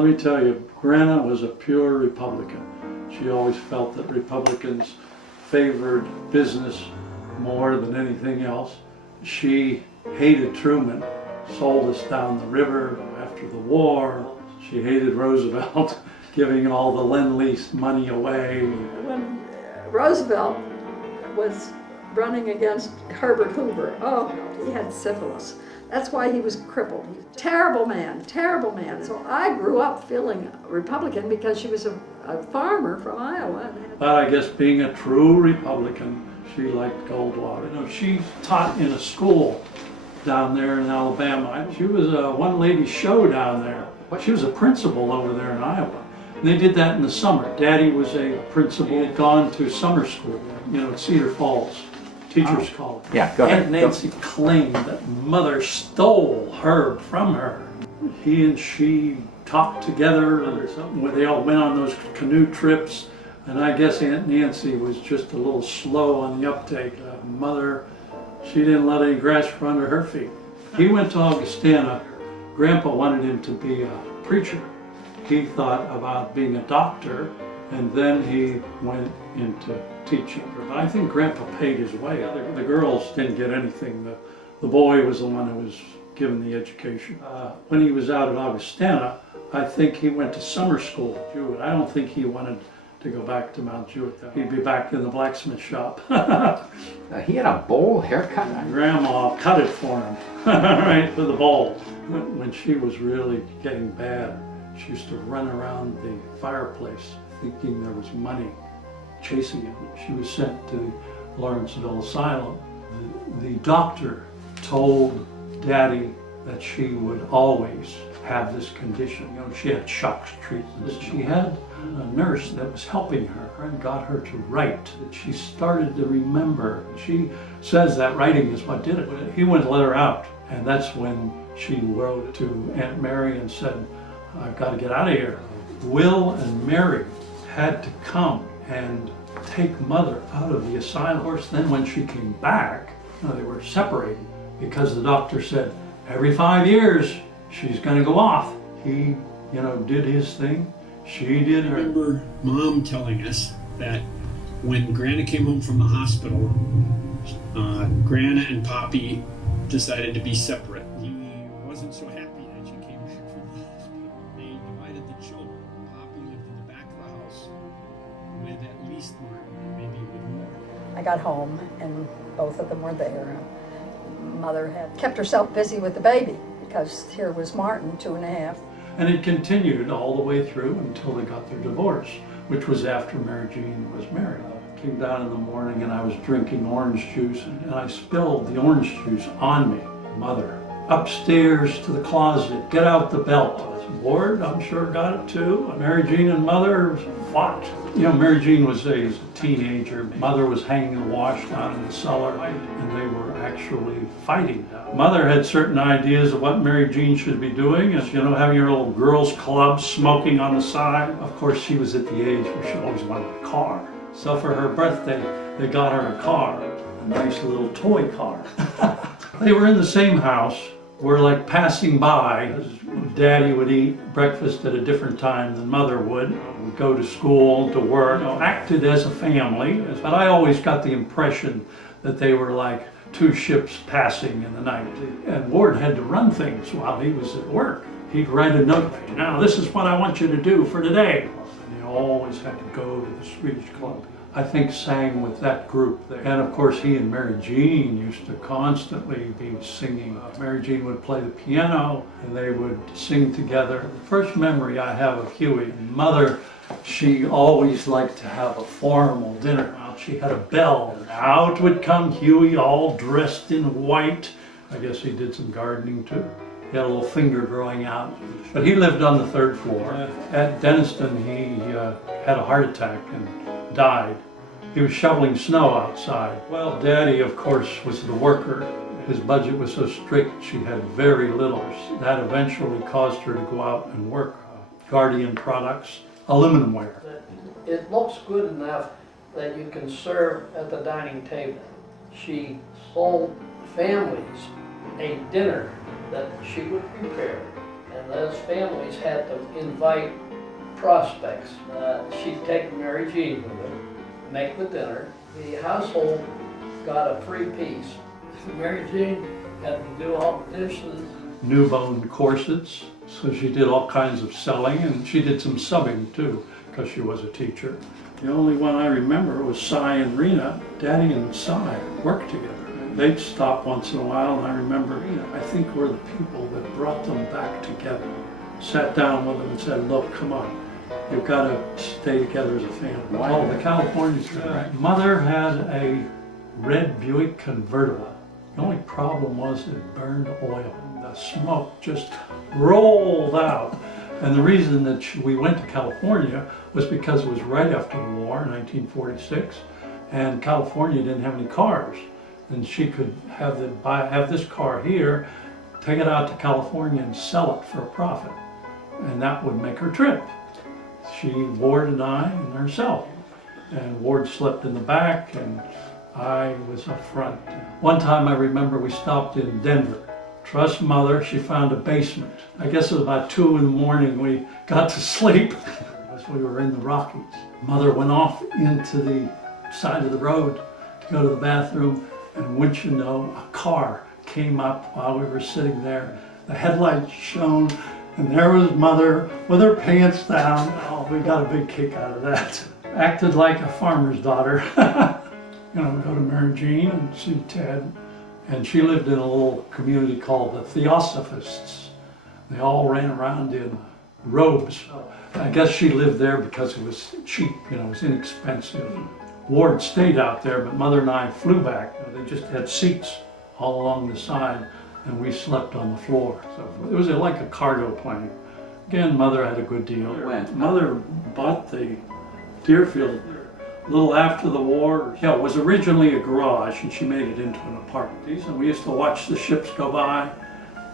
let me tell you, Grana was a pure Republican. She always felt that Republicans favored business more than anything else. She hated Truman, sold us down the river after the war. She hated Roosevelt, giving all the Lend-Lease money away. When Roosevelt was running against Herbert Hoover, oh, he had syphilis. That's why he was crippled. He's a terrible man, terrible man. So I grew up feeling Republican because she was a farmer from Iowa. But I guess being a true Republican, she liked Goldwater. You know, she taught in a school down there in Alabama. She was a one-lady show down there. She was a principal over there in Iowa. And they did that in the summer. Daddy was a principal. He had gone to summer school, you know, at Cedar Falls. Teachers College. Yeah, go ahead. Aunt Nancy claimed that Mother stole Herb from her. He and she talked together or something, where they all went on those canoe trips. And I guess Aunt Nancy was just a little slow on the uptake. Mother, she didn't let any grass grow under her feet. He went to Augustana. Grandpa wanted him to be a preacher. He thought about being a doctor, and then he went into teaching. But I think Grandpa paid his way. The girls didn't get anything. The boy was the one who was given the education. When he was out at Augustana, I think he went to summer school at Jewett. I don't think he wanted to go back to Mount Jewett. He'd be back in the blacksmith shop. He had a bowl haircut. Grandma cut it for him, right, with a bowl. When she was really getting bad, she used to run around the fireplace thinking there was money chasing him. She was sent to Lawrenceville Asylum. The doctor told Daddy that she would always have this condition. You know, she had shock treatment. She had a nurse that was helping her and got her to write. She started to remember. She says that writing is what did it. He wouldn't let her out, and that's when she wrote to Aunt Mary and said, "I've got to get out of here." Will and Mary had to come and take Mother out of the asylum. Of course, then when she came back, you know, they were separated because the doctor said, every 5 years, she's going to go off. He, you know, did his thing. She did her. I remember Mom telling us that when Grana came home from the hospital, Grana and Poppy decided to be separate. He wasn't so happy that she came back from the hospital. They divided the children. Poppy lived in the back of the house with at least Martin, maybe with more. I got home and both of them were there. Mother had kept herself busy with the baby because here was Martin, 2.5. And it continued all the way through until they got their divorce, which was after Mary Jean was married. I came down in the morning and I was drinking orange juice and I spilled the orange juice on me. Mother, upstairs to the closet, get out the belt. I was bored, I'm sure got it too. Mary Jean and Mother fought. You know, Mary Jean was a teenager. Mother was hanging the wash down in the cellar and they were actually fighting. Mother had certain ideas of what Mary Jean should be doing, as you know, having your little girls club, smoking on the side. Of course, she was at the age where she always wanted a car. So for her birthday, they got her a car, a nice little toy car. They were in the same house. We're like passing by. Daddy would eat breakfast at a different time than Mother would. We'd go to school, to work, acted as a family. But I always got the impression that they were like two ships passing in the night. And Ward had to run things while he was at work. He'd write a note, now this is what I want you to do for today. And they always had to go to the Swedish Club. I think sang with that group there. And of course he and Mary Jean used to constantly be singing. Mary Jean would play the piano and they would sing together. The first memory I have of Huey, Mother, she always liked to have a formal dinner. She had a bell. Out would come Huey all dressed in white. I guess he did some gardening too. He had a little finger growing out. But he lived on the 3rd floor. At Denniston he had a heart attack and died. He was shoveling snow outside. Well, Daddy, of course, was the worker. His budget was so strict, she had very little. That eventually caused her to go out and work Guardian products, aluminum ware. It looks good enough that you can serve at the dining table. She sold families a dinner that she would prepare, And those families had to invite prospects. She'd take Mary Jean with her, make the dinner. The household got a free piece. Mary Jean had to do all the dishes. New bone corsets, so she did all kinds of selling, and she did some subbing too, because she was a teacher. The only one I remember was Cy and Rena. Daddy and Cy worked together. They'd stop once in a while, and I remember Rena, I think, were the people that brought them back together. Sat down with them and said, look, come on, you've got to stay together as a family. Oh, the Californians were right. Mother had a red Buick convertible. The only problem was it burned oil. The smoke just rolled out. And the reason that we went to California was because it was right after the war, 1946, and California didn't have any cars. And she could have this car here, take it out to California and sell it for a profit. And that would make her trip. Ward and I and herself. And Ward slept in the back and I was up front. One time I remember we stopped in Denver. Trust Mother, she found a basement. I guess it was about 2 in the morning we got to sleep because we were in the Rockies. Mother went off into the side of the road to go to the bathroom, and wouldn't you know, a car came up while we were sitting there. The headlights shone, and there was Mother with her pants down. Oh, we got a big kick out of that. Acted like a farmer's daughter. You know, go to Mary Jean and see Ted. And she lived in a little community called the Theosophists. They all ran around in robes. I guess she lived there because it was cheap, you know, it was inexpensive. Ward stayed out there, but Mother and I flew back. They just had seats all along the side, and we slept on the floor. So it was like a cargo plane. Again, Mother had a good deal. Mother bought the Deerfield a little after the war. Yeah, it was originally a garage, and she made it into an apartment. And we used to watch the ships go by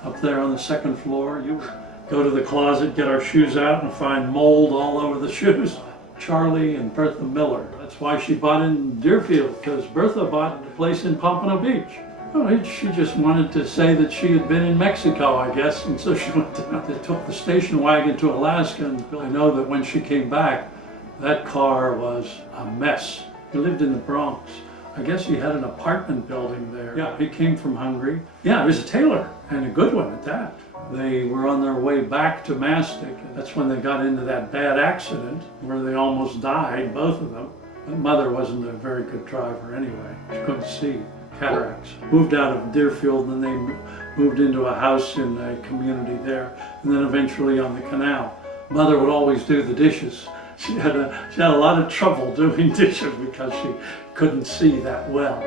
up there on the second floor. You would go to the closet, get our shoes out, and find mold all over the shoes. Charlie and Bertha Miller. That's why she bought in Deerfield, because Bertha bought a place in Pompano Beach. Well, she just wanted to say that she had been in Mexico, I guess, and so she went down. They took the station wagon to Alaska, and I know that when she came back, that car was a mess. He lived in the Bronx. I guess he had an apartment building there. Yeah, he came from Hungary. Yeah, he was a tailor, and a good one at that. They were on their way back to Mastic. That's when they got into that bad accident where they almost died, both of them. But Mother wasn't a very good driver anyway. She couldn't see. Cataracts. Moved out of Deerfield, and then they moved into a house in a community there, and then eventually on the canal. Mother would always do the dishes. She had a lot of trouble doing dishes because she couldn't see that well.